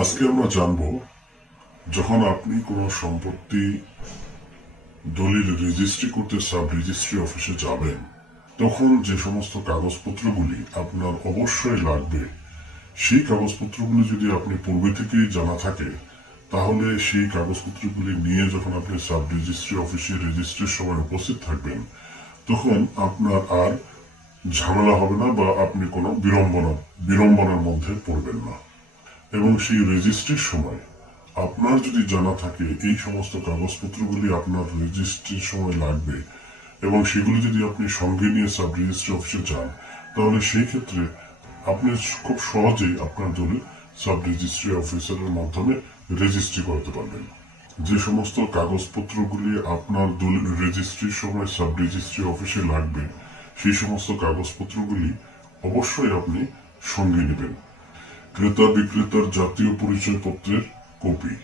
আজকে আমরা জানব, যখন আপনি কোনো সম্পত্তি দলিল রেজিস্ট্রি করতে সাব রেজিস্ট্রি অফিসে যাবেন, তখন যে সমস্ত কাগজপত্রগুলি আপনার অবশ্যই লাগবে, সেই কাগজপত্রগুলি যদি আপনি পূর্বে থেকেই জানা থাকে, তাহলে সেই কাগজপত্রগুলি নিয়ে যখন আপনি সাব রেজিস্ট্রি অফিসে রেজিস্ট্রির সময় উপস্থিত থাকবেন, তখন আপনার আর ঝামেলা হবে না বা আপনি কোনো বিড়ম্বনার মধ্যে পড়বেন না। এবং সেই রেজিস্ট্রির সময় আপনার যদি জানা থাকে এই সমস্ত কাগজপত্রগুলি আপনার রেজিস্ট্রির সময় লাগবে এবং সেগুলি যদি আপনি সঙ্গে নিয়ে সাব রেজিস্ট্রি অফিসে যান, তাহলে সেই ক্ষেত্রে আপনি খুব সহজেই আপনার দলিল সাব রেজিস্ট্রি অফিসারের মাধ্যমে রেজিস্ট্রি করতে পারবেন। যে সমস্ত কাগজপত্রগুলি আপনার দলিল রেজিস্ট্রির সময় সাব রেজিস্ট্রি অফিসে লাগবে, সেই সমস্ত কাগজপত্রগুলি অবশ্যই আপনি সঙ্গে নেবেন। ক্রেতা বিক্রেতার জাতীয় পরিচয়পত্রের কপি,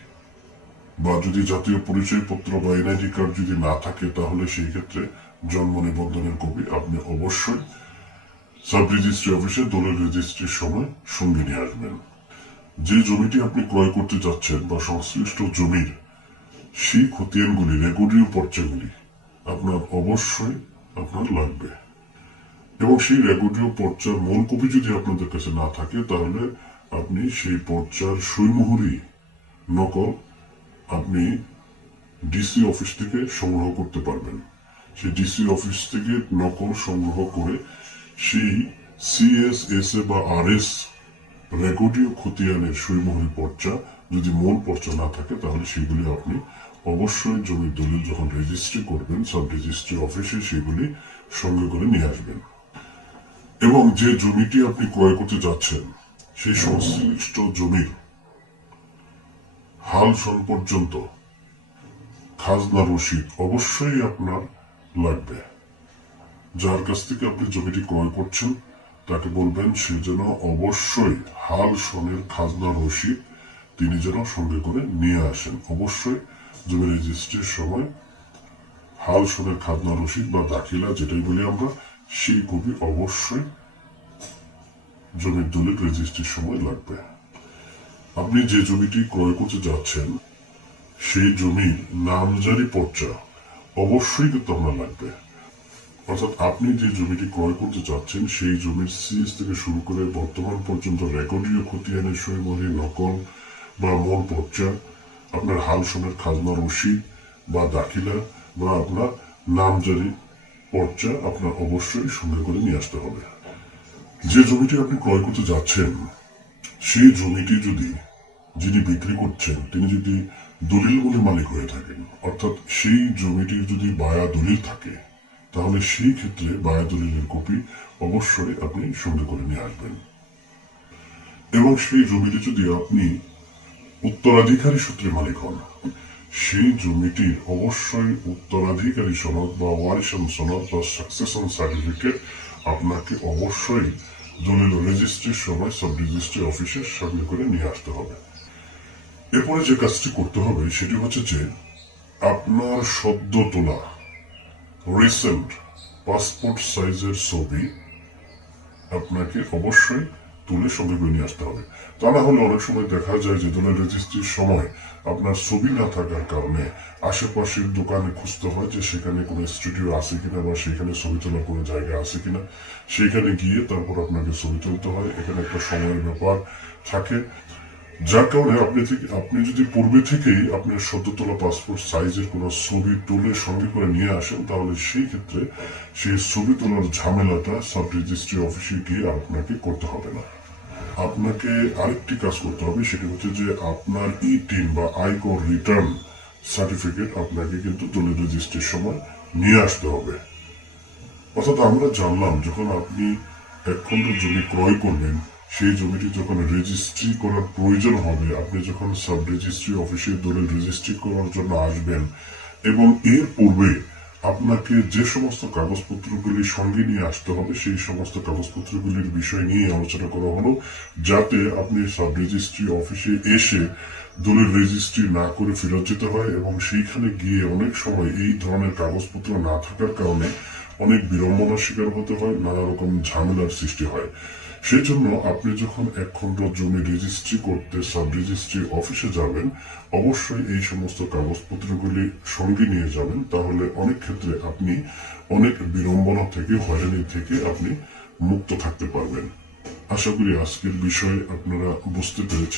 বা যদি জাতীয় পরিচয়পত্র বা এনআইডি কার্ড যদি না থাকে, তাহলে সেই ক্ষেত্রে জন্ম নিবন্ধনের কপি আপনি অবশ্যই সাব রেজিস্ট্রি অফিসে দলিল রেজিস্ট্রির সময় সঙ্গে নিয়ে আসবেন। যে জমিটি আপনি ক্রয় করতে যাচ্ছেন বা সংশ্লিষ্ট জমির সেই খতিয়ানগুলি, রেকর্ডীয় পর্চাগুলি আপনার লাগবে। এবং সেই রেকর্ডীয় পর্চার মূল কপি যদি আপনাদের কাছে না থাকে, তাহলে আপনি সেই পর্চার সইমোহরি নকল আপনি ডিসি অফিস থেকে সংগ্রহ করতে পারবেন। সেই ডিসি অফিস থেকে নকল সংগ্রহ করে সেই সিএসএসএ বা আরএস রেকর্ডীয় খতিয়ানের সইমোহরি পর্চা যদি মূল পর্চা না থাকে, তাহলে সেগুলি আপনি অবশ্যই জমির দলিল যখন রেজিস্ট্রি করবেন সাব রেজিস্ট্রি অফিসে সেগুলি সঙ্গে করে নিয়ে আসবেন। এবং যে জমিটি আপনি ক্রয় করতে যাচ্ছেন, সেই সংশ্লিষ্ট জমির হাল সন পর্যন্ত খাজনা রসিদ অবশ্যই আপনার লাগবে। যার কাছ থেকে আপনি জমিটি ক্রয় করছেন তাকে বলবেন সে যেন অবশ্যই হাল সনের খাজনা রসিদ তিনি যেন সঙ্গে করে নিয়ে আসেন। অবশ্যই জমি রেজিস্ট্রির সময় হাল সনের খাজনা রসিদ বা দাখিলা যেটাই বলি আমরা, সেই কপি অবশ্যই জমির দলিল রেজিস্ট্রির সময় লাগবে। আপনি যে জমিটি ক্রয় করতে যাচ্ছেন সেই জমির নামজারি পর্চা অবশ্যই কিন্তু আপনার লাগবে। অর্থাৎ আপনি যে জমিটি ক্রয় করতে চাচ্ছেন সেই জমির সিএস থেকে শুরু করে বর্তমান পর্যন্ত রেকর্ডীয় খতিয়ানের সইমোহরি নকল বা মূল পর্চা, আপনার হাল সনের খাজনা রসিদ বা দাখিলা বা আপনার নামজারি পর্চা আপনার অবশ্যই সঙ্গে করে নিয়ে আসতে হবে। যে জমিটি আপনি ক্রয় করতে যাচ্ছেন সেই জমিটি যদি যিনি বিক্রি করছেন তিনি যদি দলিল বলে মালিক হয়ে থাকেন, অর্থাৎ সেই জমিটির যদি বায়া দলিল থাকে, তাহলে সেই ক্ষেত্রে বায়া দলিলের কপি অবশ্যই আপনি সঙ্গে করে নিয়ে আসবেন। এবং সেই জমিটি যদি আপনি উত্তরাধিকারী সূত্রে মালিক হন, সেই জমিটির অবশ্যই উত্তরাধিকারী সনদ বা ওয়ারিশন সনদ বা সাকসেশন সার্টিফিকেট আপনাকে অবশ্যই দলিল রেজিস্ট্রির সময় সাব রেজিস্ট্রি অফিসে সামনে করে নিয়ে আসতে হবে। এরপরে যে কাজটি করতে হবে সেটি হচ্ছে যে আপনার সদ্য তোলা রিসেন্ট পাসপোর্ট সাইজের ছবি আপনাকে অবশ্যই তুলে সঙ্গে করে নিয়ে আসতে হবে। তা না হলে অনেক সময় দেখা যায় যে দলিল রেজিস্ট্রির সময় আপনার ছবি না থাকার কারণে আশেপাশের দোকানে খুঁজতে হয় যে সেখানে কোনো স্টুডিও আছে কিনা বা সেখানে ছবি তোলার কোনো জায়গা আছে কিনা। সেখানে গিয়ে তারপর আপনাকে ছবি তুলতে হয়, এখানে একটা সময়ের ব্যাপার থাকে। যার কারণে আপনি যদি পূর্বে থেকেই আপনার সদ্য তোলা পাসপোর্ট সাইজের কোনো ছবি তুলে সঙ্গে করে নিয়ে আসেন, তাহলে সেই ক্ষেত্রে সেই ছবি তোলার ঝামেলাটা সাব রেজিস্ট্রি অফিসে গিয়ে আপনাকে করতে হবে না। আপনাকে আরেকটি কাজ করতে হবে, সেটি হচ্ছে যে আপনার ই-10 বা আয়কর রিটার্ন সার্টিফিকেট আপনাকে কিন্তু দলিল রেজিস্ট্রির সময় নিয়ে আসতে হবে। অর্থাৎ আমরা জানলাম, যখন আপনি এক খণ্ড জমি ক্রয় করবেন, সেই জমিটি যখন রেজিস্ট্রি করার প্রয়োজন হবে, আপনি যখন সাব রেজিস্ট্রি অফিসে দলিল রেজিস্ট্রি করার জন্য আসবেন, এবং এর পূর্বে আপনাকে যে সমস্ত কাগজপত্রগুলি সঙ্গে নিয়ে আসতে হবে সেই সমস্ত কাগজপত্রগুলির বিষয় নিয়ে আলোচনা করা হলো, যাতে আপনি সাব রেজিস্ট্রি অফিসে এসে দলিল রেজিস্ট্রি না করে ফেরত যেতে হয় এবং সেইখানে গিয়ে অনেক সময় এই ধরনের কাগজপত্র না থাকার কারণে অনেক বিড়ম্বনার শিকার হতে হয়, নানা রকম ঝামেলার সৃষ্টি হয়। সেই জন্য আপনি যখন এক খণ্ড জমি রেজিস্ট্রি করতে সাব রেজিস্ট্রি অফিসে যাবেন, অবশ্যই এই সমস্ত কাগজপত্রগুলি সঙ্গে নিয়ে যাবেন। তাহলে অনেক ক্ষেত্রে আপনি অনেক বিড়ম্বনা থেকে, হয়রানি থেকে আপনি মুক্ত থাকতে পারবেন। আশা করি আজকের বিষয় আপনারা বুঝতে পেরেছেন।